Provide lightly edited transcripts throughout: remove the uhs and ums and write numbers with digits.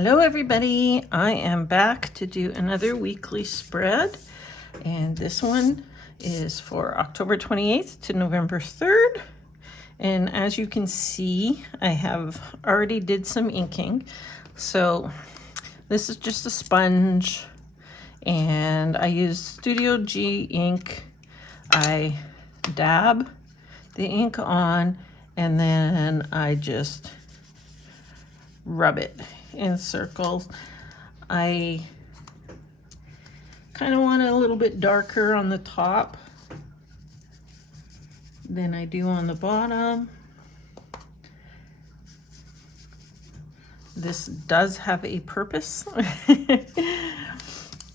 Hello everybody, I am back to do another weekly spread, and this one is for October 28th to November 3rd. And as you can see, I have already did some inking. So this is just a sponge, and I use Studio G ink. I dab the ink on, and then I just rub it in circles. I kind of want it a little bit darker on the top than I do on the bottom. This does have a purpose.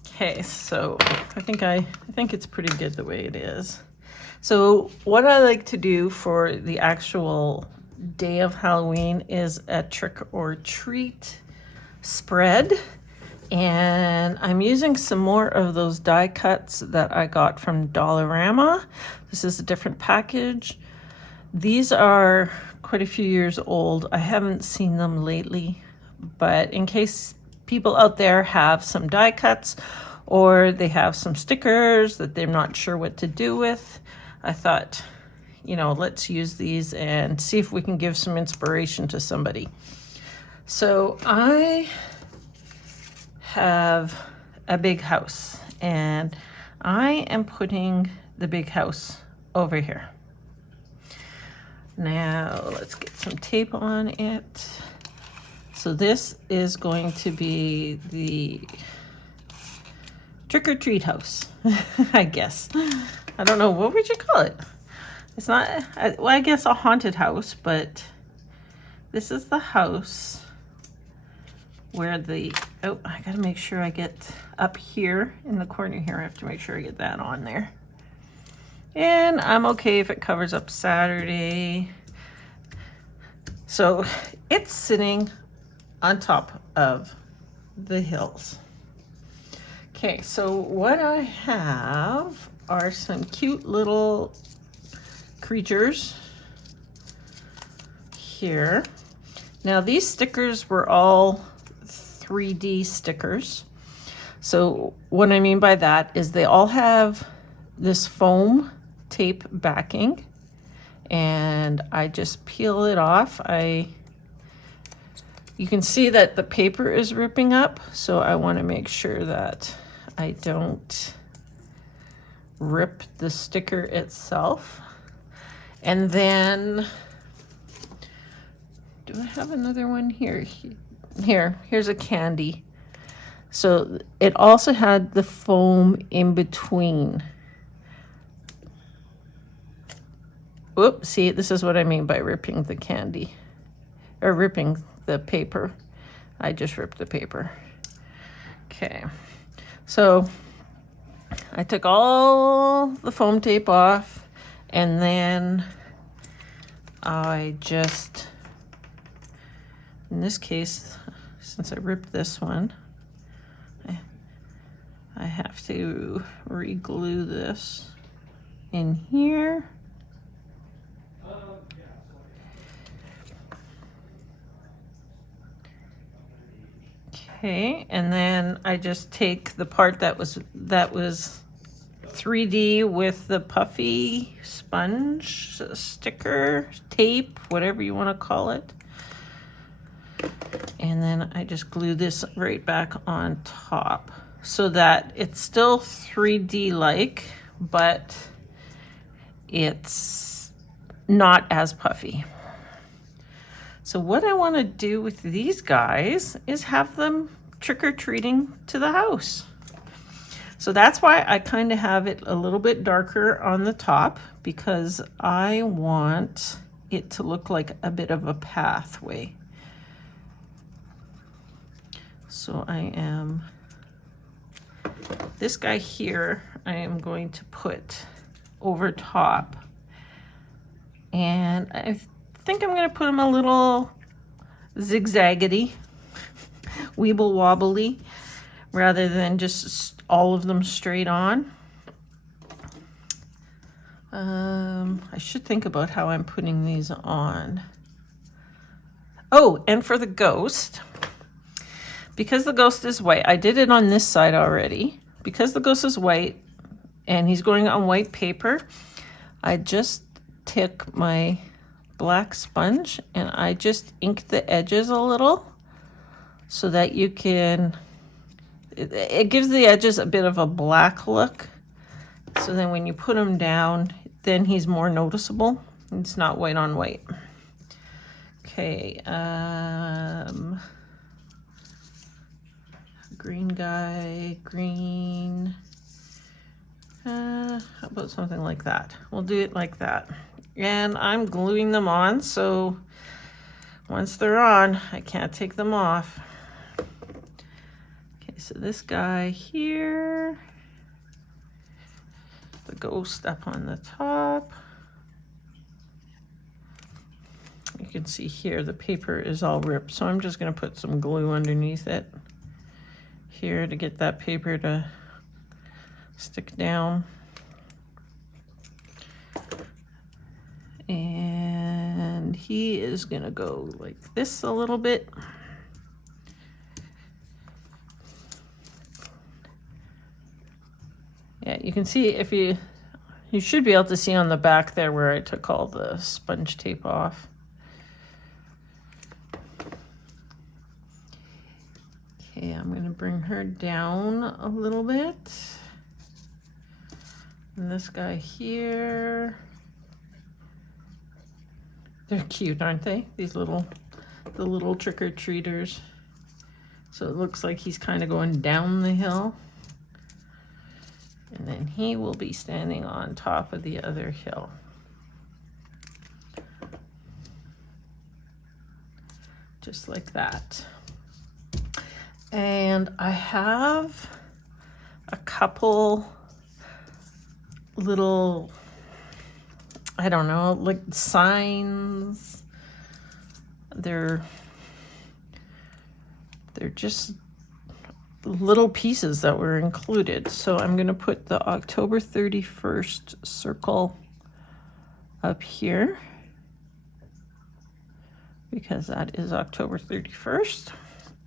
Okay, so I think it's pretty good the way it is. So what I like to do for the actual day of Halloween is a trick or treat spread, and I'm using some more of those die cuts that I got from Dollarama. This is a different package. These are quite a few years old. I haven't seen them lately, but in case people out there have some die cuts or they have some stickers that they're not sure what to do with, I thought, let's use these and see if we can give some inspiration to somebody. So I have a big house, and I am putting the big house over here. Now let's get some tape on it. So this is going to be the trick or treat house, I guess. I don't know, what would you call it? It's not, well, I guess a haunted house, but this is the house where I gotta make sure I get up here in the corner here. I have to make sure I get that on there. And I'm okay if it covers up Saturday. So it's sitting on top of the hills. Okay, so what I have are some cute little creatures here. Now these stickers were all 3D stickers. So what I mean by that is they all have this foam tape backing, and I just peel it off. You can see that the paper is ripping up, so I want to make sure that I don't rip the sticker itself. And then, do I have another one here? Here's a candy. So it also had the foam in between. Whoops, see, this is what I mean by ripping the candy, or ripping the paper. I just ripped the paper. Okay, so I took all the foam tape off, and then I just, in this case, since I ripped this one, I have to re-glue this in here. Okay, and then I just take the part that was 3D with the puffy sponge, sticker, tape, whatever you want to call it. And then I just glue this right back on top so that it's still 3D-like, but it's not as puffy. So what I want to do with these guys is have them trick-or-treating to the house. So that's why I kind of have it a little bit darker on the top, because I want it to look like a bit of a pathway. So this guy here, I am going to put over top. And I think I'm going to put him a little zigzaggedy, weeble wobbly, rather than just all of them straight on. I should think about how I'm putting these on. Oh, and for the ghost, because the ghost is white, I did it on this side already. Because the ghost is white and he's going on white paper, I just took my black sponge and I just inked the edges a little so that you can, it gives the edges a bit of a black look. So then when you put him down, then he's more noticeable. It's not white on white. Okay, green guy, green. How about something like that? We'll do it like that. And I'm gluing them on, so once they're on, I can't take them off. Okay, so this guy here, the ghost up on the top. You can see here the paper is all ripped, so I'm just going to put some glue underneath it here to get that paper to stick down. And he is going to go like this a little bit. Yeah, you can see if you should be able to see on the back there where I took all the sponge tape off. Okay, I'm going to bring her down a little bit. And this guy here. They're cute, aren't they? These the little trick-or-treaters. So it looks like he's kind of going down the hill. And then he will be standing on top of the other hill. Just like that. And I have a couple little, I don't know, like signs. They're just little pieces that were included. So I'm going to put the October 31st circle up here because that is October 31st.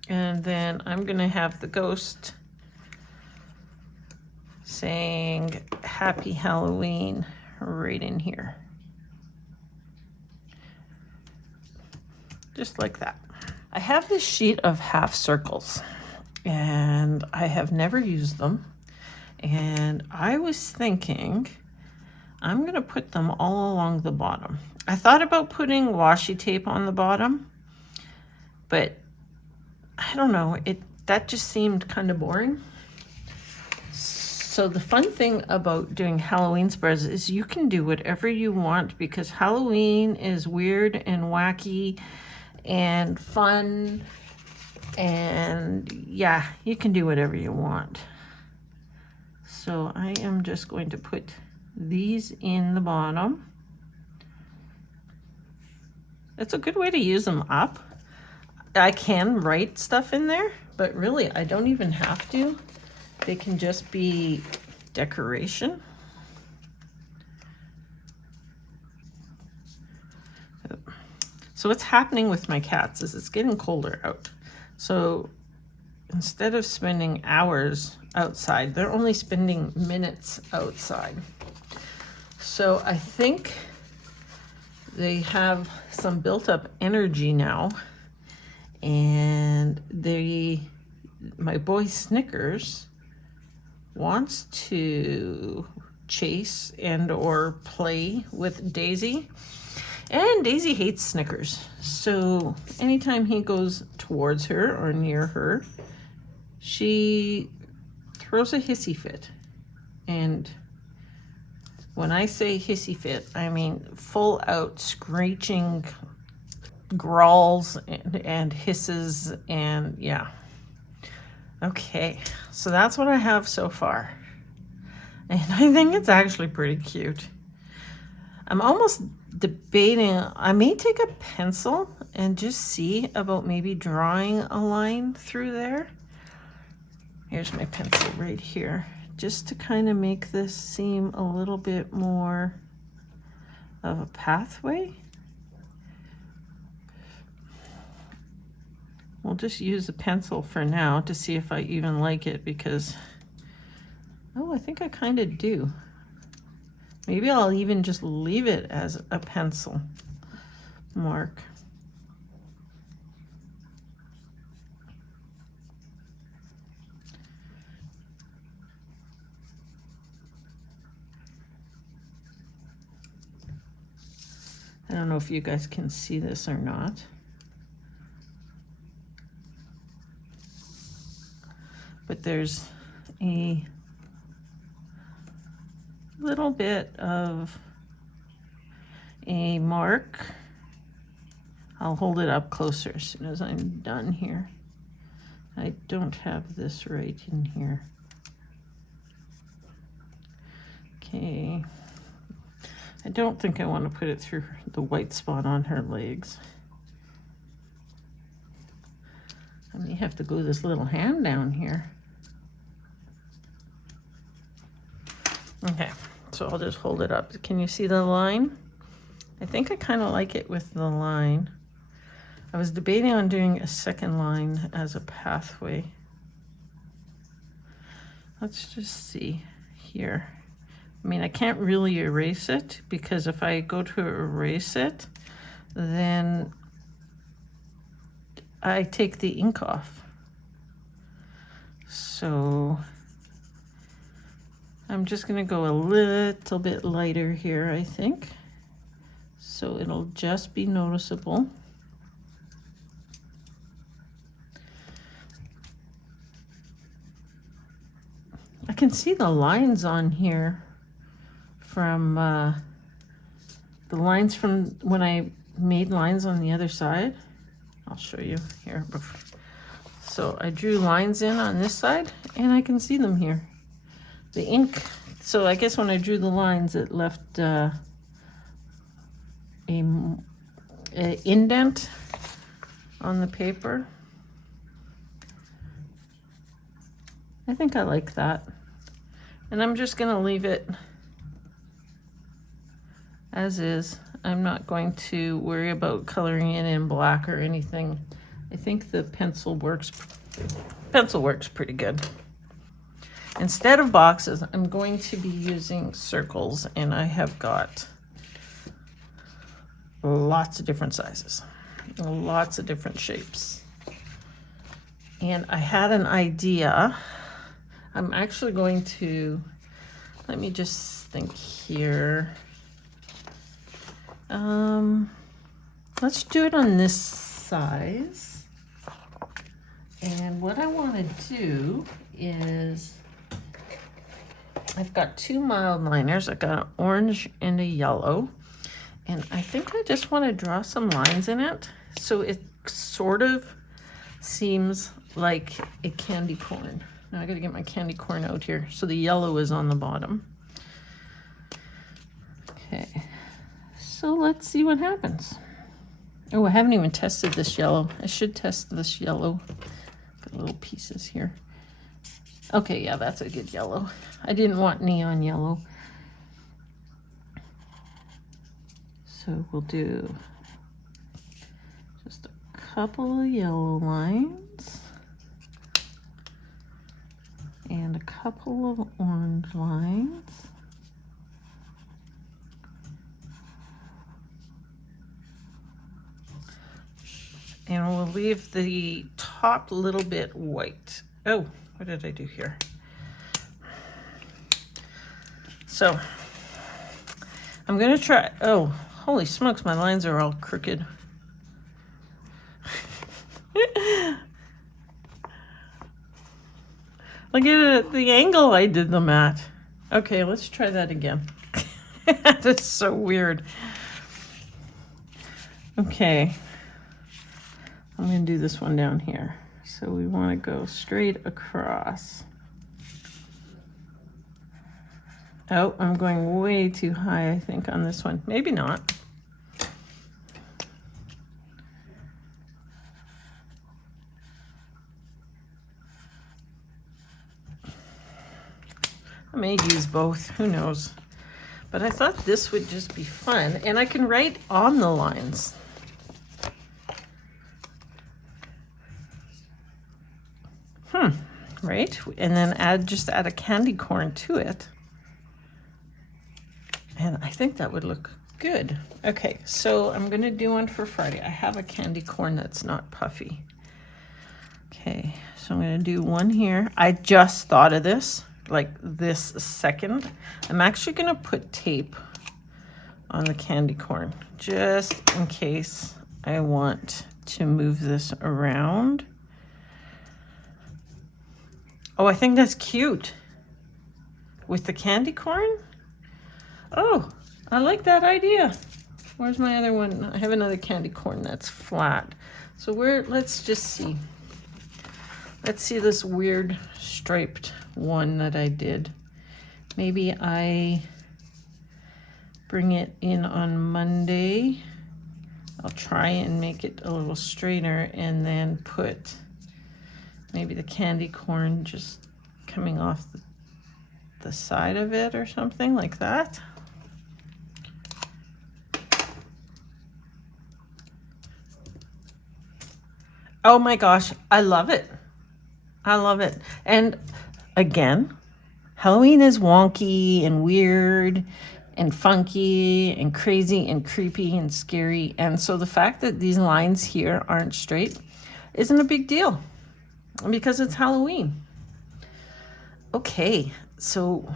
And then I'm going to have the ghost saying Happy Halloween right in here. Just like that. I have this sheet of half circles and I have never used them. And I was thinking I'm going to put them all along the bottom. I thought about putting washi tape on the bottom, but I don't know, that just seemed kind of boring. So the fun thing about doing Halloween spreads is you can do whatever you want because Halloween is weird and wacky and fun, and yeah, you can do whatever you want. So I am just going to put these in the bottom. It's a good way to use them up. I can write stuff in there, but really I don't even have to. They can just be decoration. So what's happening with my cats is it's getting colder out. So instead of spending hours outside, they're only spending minutes outside. So I think they have some built up energy now. And my boy Snickers wants to chase and or play with Daisy. And Daisy hates Snickers. So anytime he goes towards her or near her, she throws a hissy fit. And when I say hissy fit, I mean full out screeching growls and hisses, and yeah. Okay, so that's what I have so far. And I think it's actually pretty cute. I'm almost debating, I may take a pencil and just see about maybe drawing a line through there. Here's my pencil right here, just to kind of make this seem a little bit more of a pathway. we'll just use a pencil for now to see if I even like it, because, oh, I think I kind of do. Maybe I'll even just leave it as a pencil mark. I don't know if you guys can see this or not. But there's a little bit of a mark. I'll hold it up closer as soon as I'm done here. I don't have this right in here. Okay. I don't think I want to put it through the white spot on her legs. I may have to glue this little hand down here. Okay, so I'll just hold it up. Can you see the line? I think I kind of like it with the line. I was debating on doing a second line as a pathway. Let's just see here. I mean, I can't really erase it, because if I go to erase it, then I take the ink off. So I'm just going to go a little bit lighter here, I think, so it'll just be noticeable. I can see the lines on here from the lines from when I made lines on the other side. I'll show you here. So I drew lines in on this side, and I can see them here. The ink, so I guess when I drew the lines, it left a indent on the paper. I think I like that. And I'm just gonna leave it as is. I'm not going to worry about coloring it in black or anything. I think the pencil works pretty good. Instead of boxes, I'm going to be using circles, and I have got lots of different sizes, lots of different shapes. And I had an idea. I'm actually going to, let me just think here. Let's do it on this size. And what I want to do is, I've got two Mildliners. I've got an orange and a yellow. And I think I just want to draw some lines in it, so it sort of seems like a candy corn. Now I gotta get my candy corn out here. So the yellow is on the bottom. Okay, so let's see what happens. Oh, I haven't even tested this yellow. I should test this yellow. Got little pieces here. Okay, yeah, that's a good yellow. I didn't want neon yellow. So we'll do just a couple of yellow lines and a couple of orange lines. And we'll leave the top a little bit white. Oh, what did I do here? So I'm gonna try, oh, holy smokes, my lines are all crooked. Look at the angle I did them at. Okay, let's try that again. That is so weird. Okay. I'm going to do this one down here. So we want to go straight across. Oh, I'm going way too high, I think, on this one. Maybe not. I may use both, who knows. But I thought this would just be fun, and I can write on the lines. Right? And then just add a candy corn to it. And I think that would look good. Okay, so I'm gonna do one for Friday. I have a candy corn that's not puffy. Okay, so I'm gonna do one here. I just thought of this, like this second. I'm actually gonna put tape on the candy corn, just in case I want to move this around. Oh, I think that's cute. With the candy corn? Oh, I like that idea. Where's my other one? I have another candy corn that's flat. So let's just see. Let's see this weird striped one that I did. Maybe I bring it in on Monday. I'll try and make it a little straighter and then put maybe the candy corn just coming off the side of it or something like that. Oh my gosh, I love it. I love it. And again, Halloween is wonky and weird and funky and crazy and creepy and scary. And so the fact that these lines here aren't straight isn't a big deal because it's Halloween. Okay, so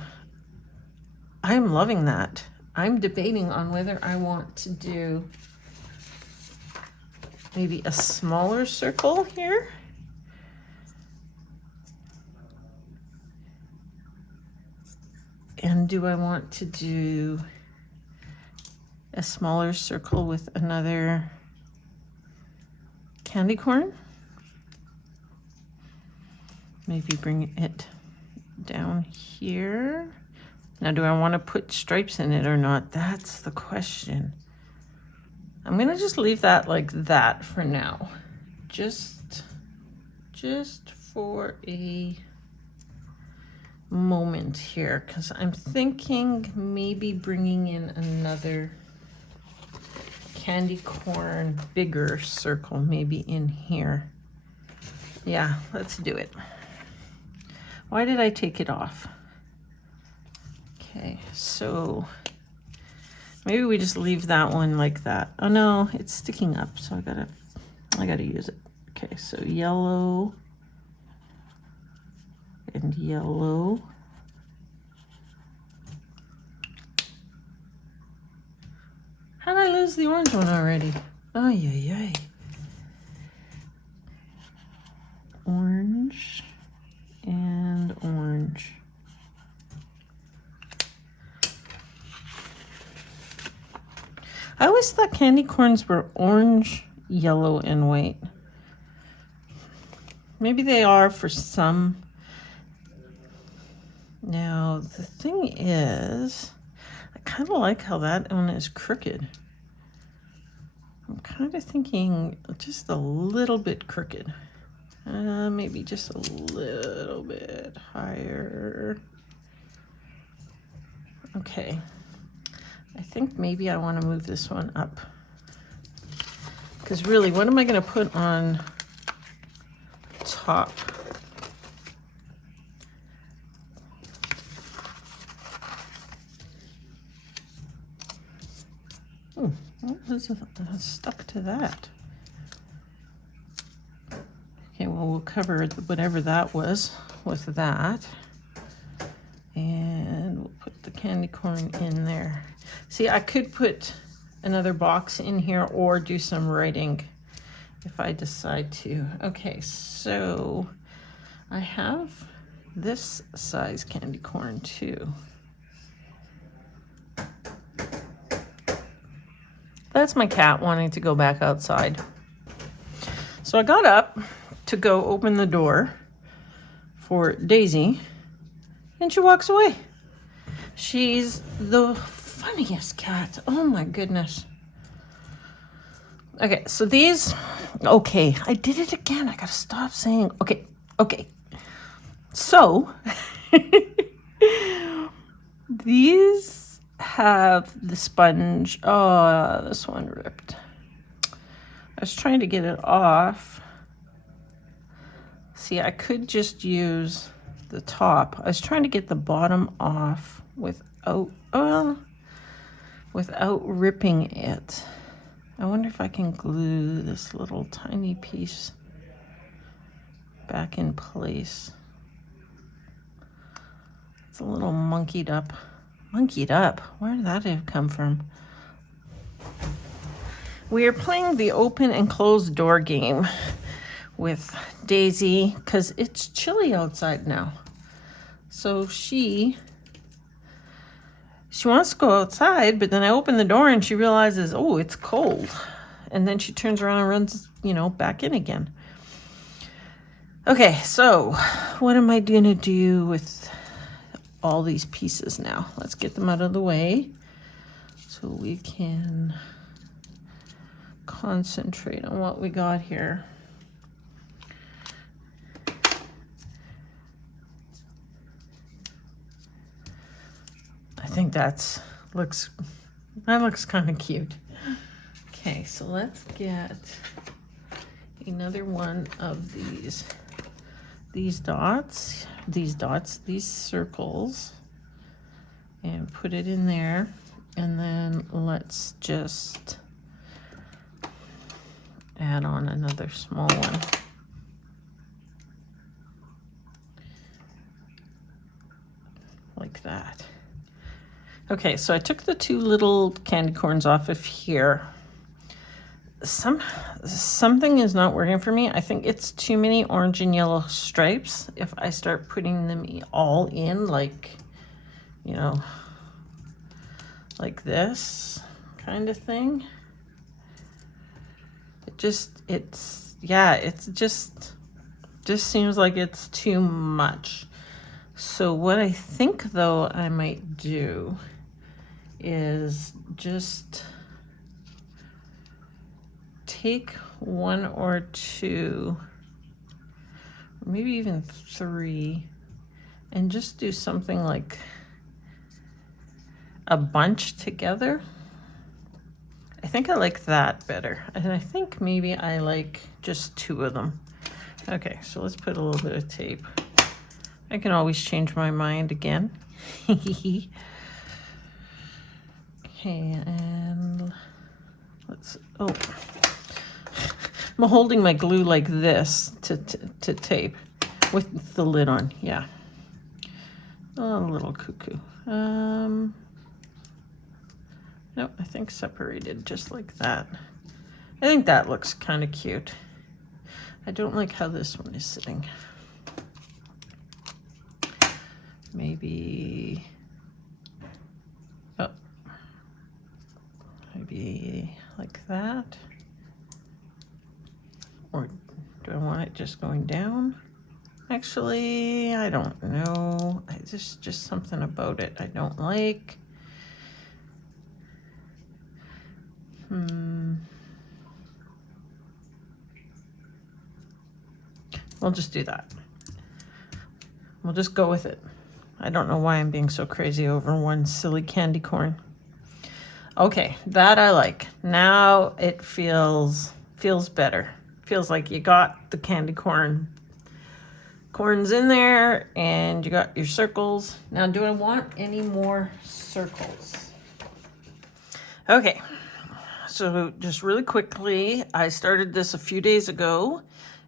I'm loving that. I'm debating on whether I want to do maybe a smaller circle here. And do I want to do a smaller circle with another candy corn? Maybe bring it down here. Now, do I want to put stripes in it or not? That's the question. I'm gonna just leave that like that for now. Just for a moment here, because I'm thinking maybe bringing in another candy corn bigger circle, maybe in here. Yeah, let's do it. Why did I take it off? Okay, so maybe we just leave that one like that. Oh no, it's sticking up, so I gotta use it. Okay, so yellow and yellow. How did I lose the orange one already? Oh, yeah. Orange and orange. I always thought candy corns were orange, yellow, and white. Maybe they are for some. Now, the thing is, I kind of like how that one is crooked. I'm kind of thinking just a little bit crooked. Maybe just a little bit higher. Okay. I think maybe I want to move this one up. Because really, what am I going to put on top? Oh, what was stuck to that? Okay, well, we'll cover whatever that was with that. And we'll put the candy corn in there. See, I could put another box in here or do some writing if I decide to. Okay, so I have this size candy corn too. That's my cat wanting to go back outside. So I got up to go open the door for Daisy, and she walks away. She's the funniest cat. Oh my goodness. Okay, so these, okay, I did it again. I gotta stop saying, okay. So, these have the sponge. Oh, this one ripped. I was trying to get it off See, I could just use the top. I was trying to get the bottom off without ripping it. I wonder if I can glue this little tiny piece back in place. It's a little monkeyed up. Monkeyed up? Where did that have come from? We are playing the open and closed door game with Daisy because it's chilly outside now. So she wants to go outside, but then I open the door and she realizes, oh, it's cold. And then she turns around and runs, back in again. Okay, so what am I going to do with all these pieces now? Let's get them out of the way so we can concentrate on what we got here. I think that looks kind of cute. Okay, so let's get another one of these dots, these circles, and put it in there. And then let's just add on another small one. Like that. Okay, so I took the two little candy corns off of here. Something is not working for me. I think it's too many orange and yellow stripes. If I start putting them all in, like this kind of thing. It just seems like it's too much. So what I think though I might do is just take one or two, maybe even three, and just do something like a bunch together. I think I like that better. And I think maybe I like just two of them. Okay, so let's put a little bit of tape. I can always change my mind again. Okay, and I'm holding my glue like this to tape with the lid on, yeah. Oh, a little cuckoo. Nope, I think separated just like that. I think that looks kind of cute. I don't like how this one is sitting. Maybe like that. Or do I want it just going down? Actually, I don't know. There's just something about it I don't like. We'll just do that. We'll just go with it. I don't know why I'm being so crazy over one silly candy corn. Okay, that I like. Now it feels better. Feels like you got the candy corns in there and you got your circles. Now, do I want any more circles? Okay, so just really quickly, I started this a few days ago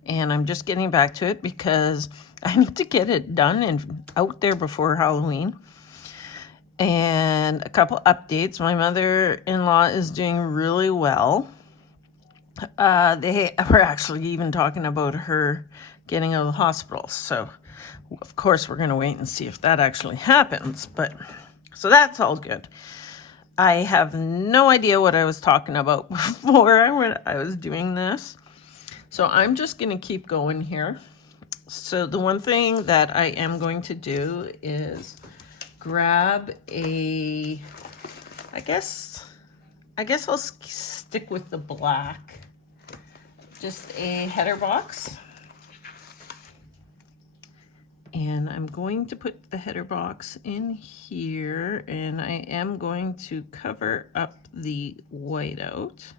and I'm just getting back to it because I need to get it done and out there before Halloween. And a couple updates. My mother-in-law is doing really well. They were actually even talking about her getting out of the hospital. So, of course, we're going to wait and see if that actually happens. So that's all good. I have no idea what I was talking about before I was doing this. So I'm just going to keep going here. So the one thing that I am going to do is grab I guess I'll stick with the black. Just a header box. And I'm going to put the header box in here, and I am going to cover up the whiteout.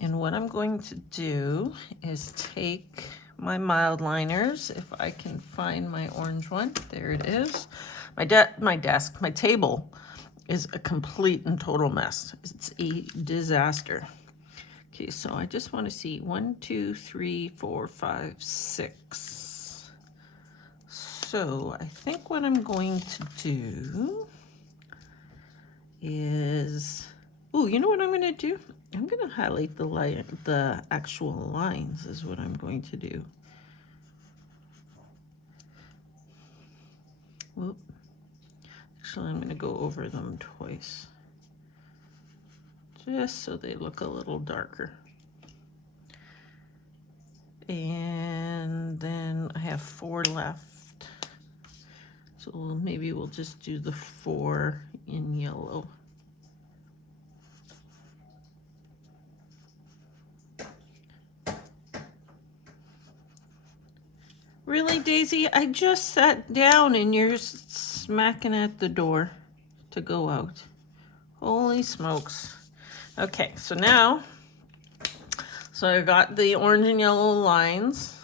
And what I'm going to do is take my Mildliners, if I can find my orange one. There it is. My desk, my table is a complete and total mess. It's a disaster. Okay, so I just want to see 1, 2, 3, 4, 5, 6. So I think what I'm going to do is, oh, you know what I'm going to do? I'm going to highlight the actual lines is what I'm going to do. Whoop. Actually, I'm going to go over them twice, just so they look a little darker. And then I have 4 left. So maybe we'll just do the 4 in yellow. Really, Daisy? I just sat down and you're smacking at the door to go out. Holy smokes. Okay, so now, I got the orange and yellow lines,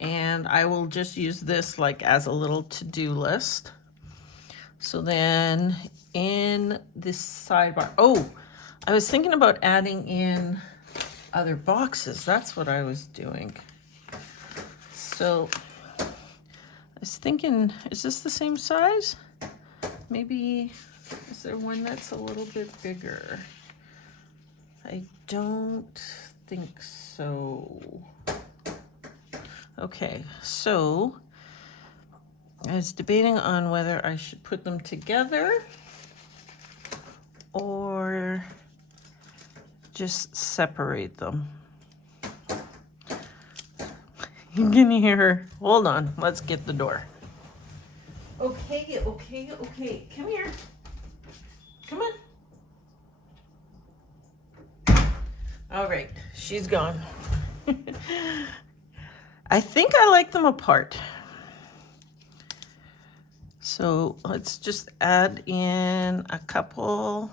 and I will just use this like as a little to-do list. So then in this sidebar, oh, I was thinking about adding in other boxes. That's what I was doing. So I was thinking, is this the same size? Maybe, is there one that's a little bit bigger? I don't think so. Okay, so I was debating on whether I should put them together or just separate them. You can hear her. Hold on, let's get the door. Okay. Come here. Come on. All right, she's gone. I think I like them apart. So let's just add in a couple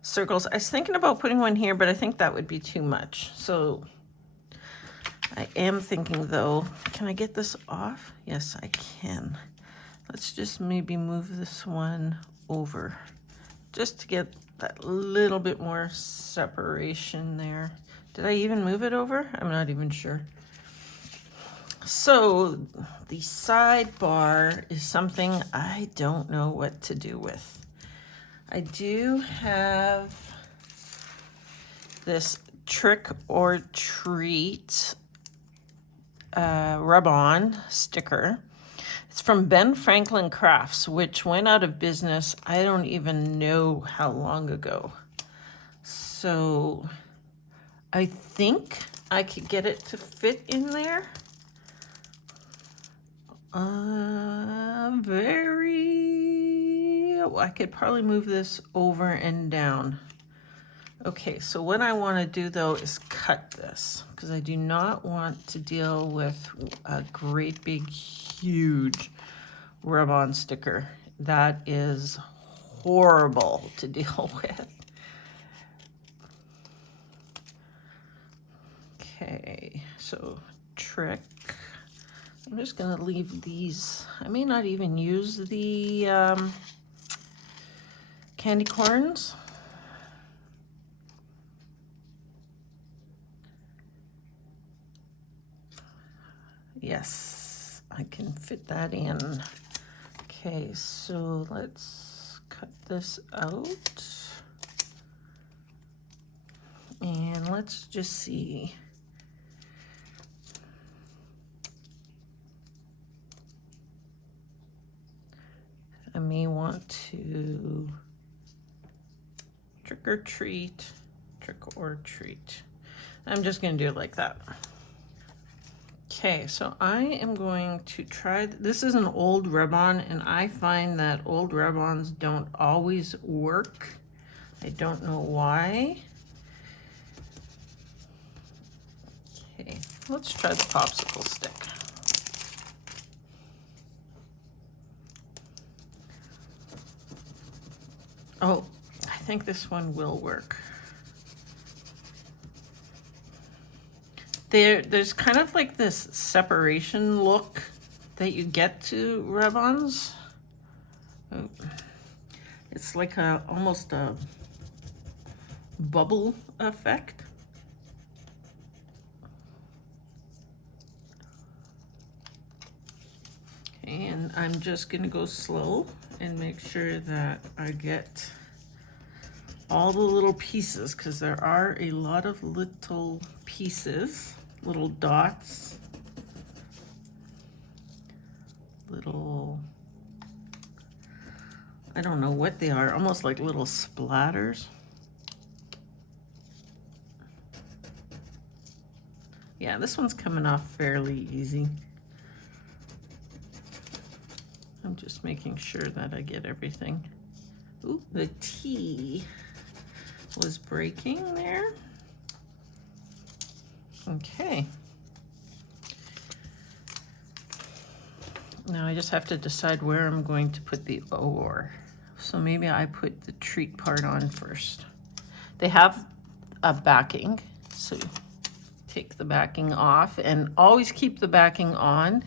circles. I was thinking about putting one here, but I think that would be too much. So I am thinking though, can I get this off? Yes, I can. Let's just maybe move this one over just to get that little bit more separation there. Did I even move it over? I'm not even sure. So the sidebar is something I don't know what to do with. I do have this Trick or Treat rub-on sticker. It's from Ben Franklin Crafts, which went out of business, I don't even know how long ago. So I think I could get it to fit in there. I could probably move this over and down. Okay, so what I want to do though is cut this because I do not want to deal with a great big huge rub-on sticker. That is horrible to deal with. Okay, so Trick. I'm just gonna leave these. I may not even use the candy corns. Yes, I can fit that in. Okay, so let's cut this out. And let's just see. I may want to trick or treat. I'm just gonna do it like that. Okay, so I am going to try, this is an old rub-on, and I find that old rub-ons don't always work. I don't know why. Okay, let's try the popsicle stick. Oh, I think this one will work. There's kind of like this separation look that you get to rub-ons. Oh, it's like almost a bubble effect. Okay, and I'm just gonna go slow and make sure that I get all the little pieces, because there are a lot of little pieces, little dots, little, I don't know what they are, almost like little splatters. Yeah, this one's coming off fairly easy. I'm just making sure that I get everything. Ooh, the T was breaking there. Okay. Now I just have to decide where I'm going to put the ore. So maybe I put the treat part on first. They have a backing, so take the backing off and always keep the backing on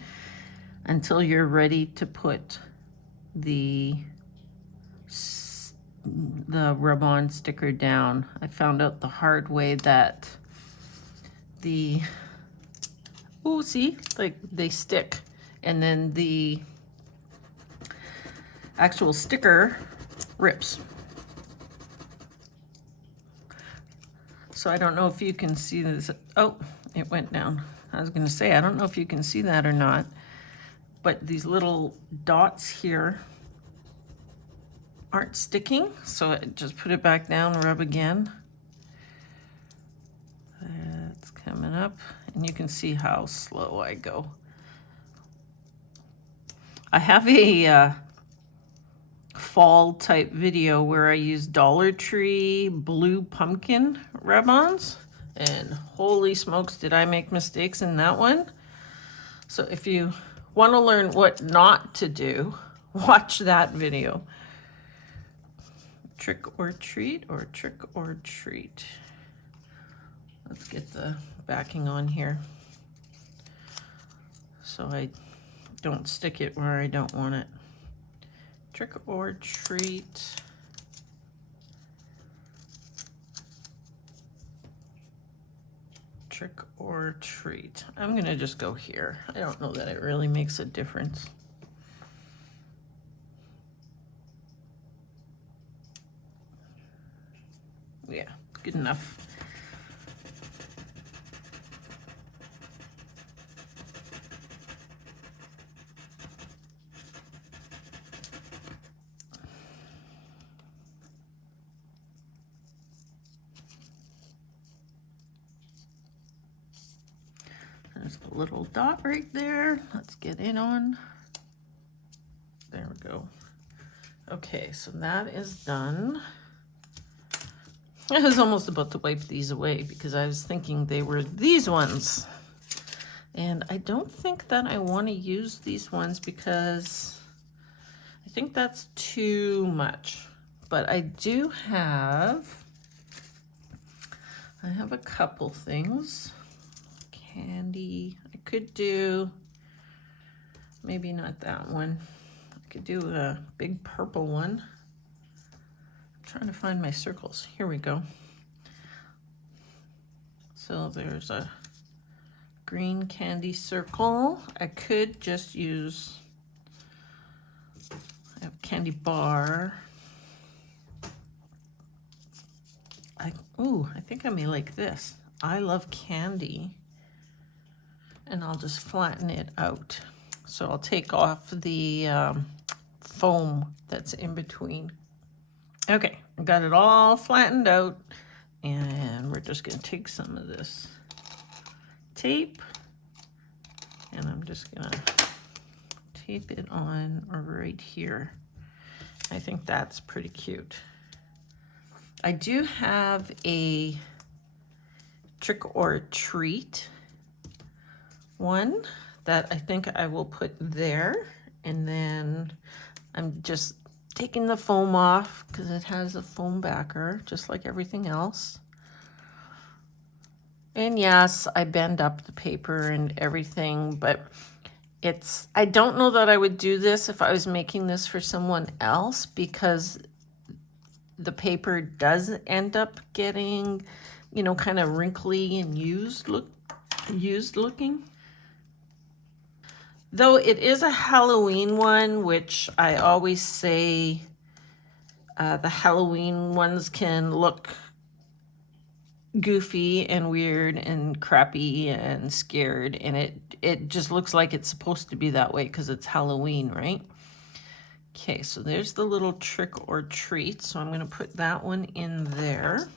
until you're ready to put the rub-on sticker down. I found out the hard way that the, oh, see, like they stick, and then the actual sticker rips. So I don't know if you can see this. Oh, it went down. I was gonna say, I don't know if you can see that or not, but these little dots here aren't sticking, so I just put it back down, rub again. That's coming up, and you can see how slow I go. I have a fall type video where I use Dollar Tree blue pumpkin rub-ons, and holy smokes, did I make mistakes in that one. So if you want to learn what not to do, watch that video. Trick or treat, or trick or treat. Let's get the backing on here so I don't stick it where I don't want it. Trick or treat. Trick or treat. I'm gonna just go here. I don't know that it really makes a difference. Yeah, good enough. There's a little dot right there. Let's get in on. There we go. Okay, so that is done. I was almost about to wipe these away because I was thinking they were these ones. And I don't think that I want to use these ones because I think that's too much. But I have a couple things. Candy. I could do, maybe not that one. I could do a big purple one. Trying to find my circles. Here we go. So there's a green candy circle. I could just use, I have candy bar. I think I may like this. I love candy. And I'll just flatten it out. So I'll take off the foam that's in between. Okay, I got it all flattened out, and we're just gonna take some of this tape, and I'm just gonna tape it on right here. I think that's pretty cute. I do have a trick or treat one that I think I will put there, and then I'm just taking the foam off because it has a foam backer just like everything else. And yes, I bend up the paper and everything, but I don't know that I would do this if I was making this for someone else, because the paper does end up getting, you know, kind of wrinkly and used looking. Though it is a Halloween one, which I always say the Halloween ones can look goofy and weird and crappy and scared, and it just looks like it's supposed to be that way because it's Halloween, right? Okay, so there's the little trick or treat. So I'm going to put that one in there.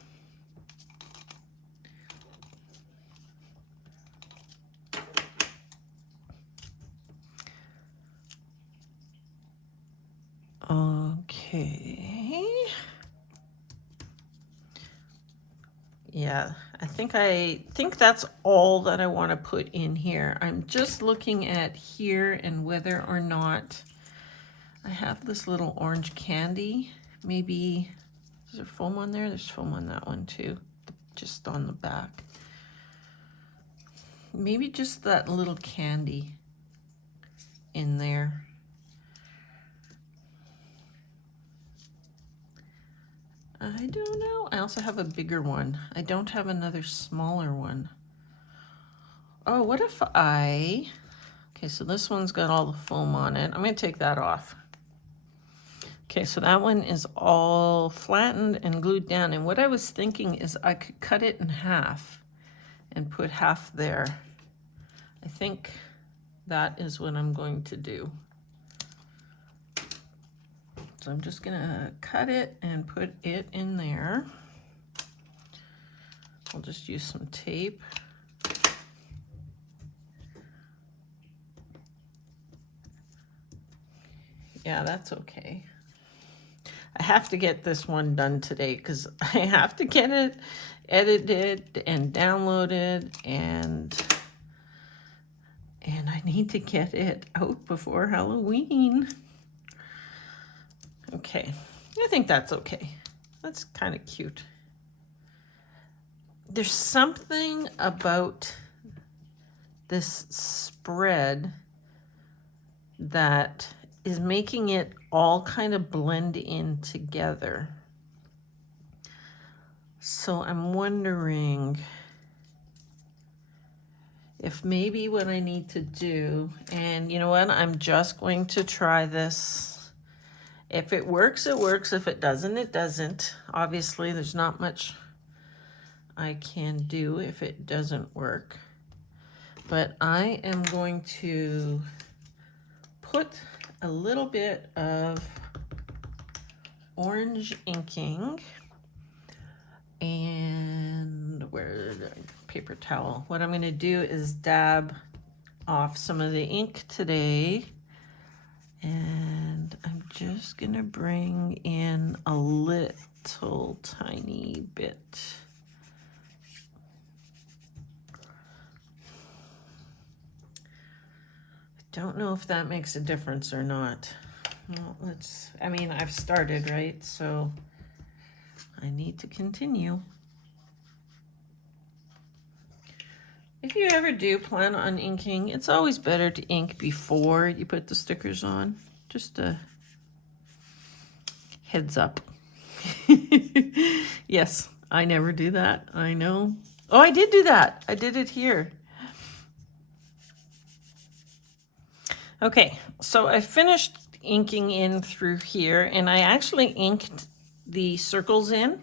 Okay. Yeah, I think that's all that I want to put in here. I'm just looking at here and whether or not I have this little orange candy. Maybe, is there foam on there? There's foam on that one too, just on the back. Maybe just that little candy in there. I don't know. I also have a bigger one. I don't have another smaller one. Oh, what if okay, so this one's got all the foam on it. I'm going to take that off. Okay, so that one is all flattened and glued down. And what I was thinking is I could cut it in half and put half there. I think that is what I'm going to do. So I'm just gonna cut it and put it in there. I'll just use some tape. Yeah, that's okay. I have to get this one done today because I have to get it edited and downloaded, and I need to get it out before Halloween. Okay, I think that's okay. That's kind of cute. There's something about this spread that is making it all kind of blend in together. So I'm wondering if maybe what I need to do, and you know what, I'm just going to try this. If it works, it works. If it doesn't, it doesn't. Obviously, there's not much I can do if it doesn't work. But I am going to put a little bit of orange inking, and where's the paper towel? What I'm going to do is dab off some of the ink today, and I'm just going to bring in a little tiny bit. Don't know if that makes a difference or not. Well, I mean, I've started, right? So I need to continue. If you ever do plan on inking, it's always better to ink before you put the stickers on. Just a heads up. Yes, I never do that. I know. Oh, I did do that. I did it here. Okay, so I finished inking in through here, and I actually inked the circles in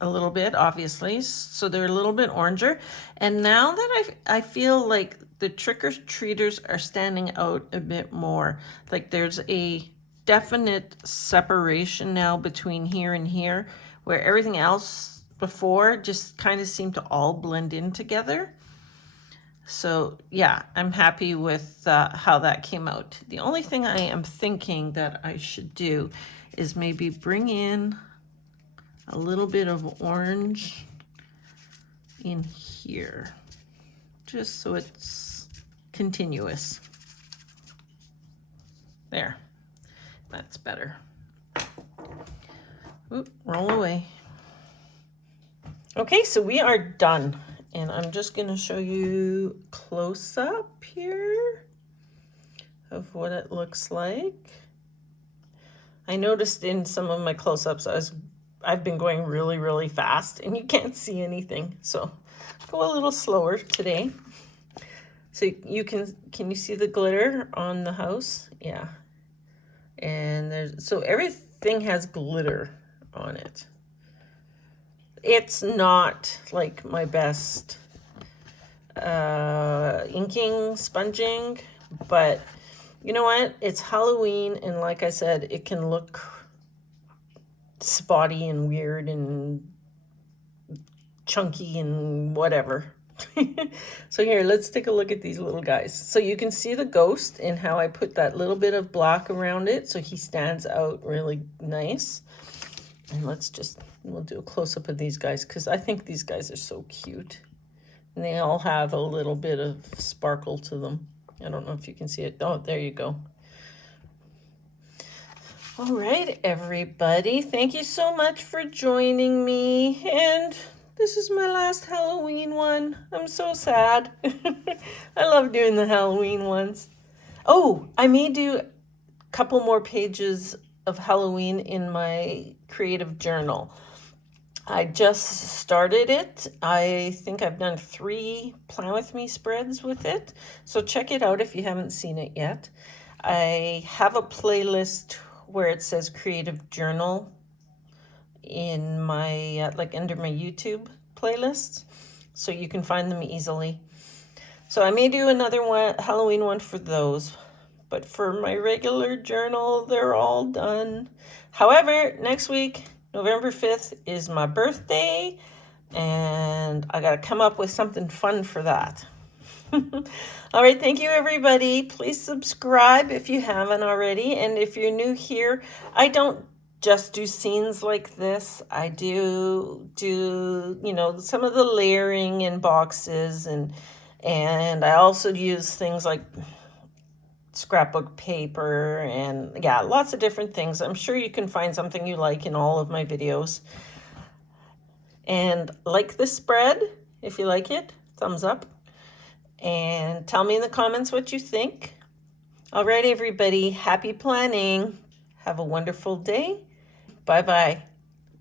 a little bit, obviously, so they're a little bit oranger. And now that I feel like the trick-or-treaters are standing out a bit more. Like there's a definite separation now between here and here, where everything else before just kind of seemed to all blend in together. So yeah, I'm happy with how that came out. The only thing I am thinking that I should do is maybe bring in a little bit of orange in here, just so it's continuous. There, that's better. Oop, roll away. Okay, so we are done. And I'm just going to show you close up here of what it looks like. I noticed in some of my close-ups I've been going really, really fast and you can't see anything. So go a little slower today. So you can you see the glitter on the house? Yeah. And so everything has glitter on it. It's not like my best inking, sponging, but you know what? It's Halloween, and like I said, it can look spotty and weird and chunky and whatever. So here, let's take a look at these little guys. So you can see the ghost and how I put that little bit of black around it so he stands out really nice. And we'll do a close-up of these guys because I think these guys are so cute. And they all have a little bit of sparkle to them. I don't know if you can see it. Oh, there you go. All right, everybody. Thank you so much for joining me. And this is my last Halloween one. I'm so sad. I love doing the Halloween ones. Oh, I may do a couple more pages of Halloween in my creative journal. I just started it. I think I've done 3 Plan With Me spreads with it. So check it out if you haven't seen it yet. I have a playlist where it says creative journal in my, like under my YouTube playlist. So you can find them easily. So I may do another one, Halloween one for those. But for my regular journal, they're all done. However, next week, November 5th is my birthday, and I got to come up with something fun for that. All right, thank you, everybody. Please subscribe if you haven't already. And if you're new here, I don't just do scenes like this. I do, you know, some of the layering in boxes, and I also use things like scrapbook paper and yeah, lots of different things. I'm sure you can find something you like in all of my videos. And like this spread, if you like it, thumbs up. And tell me in the comments what you think. All right, everybody, happy planning. Have a wonderful day. Bye-bye.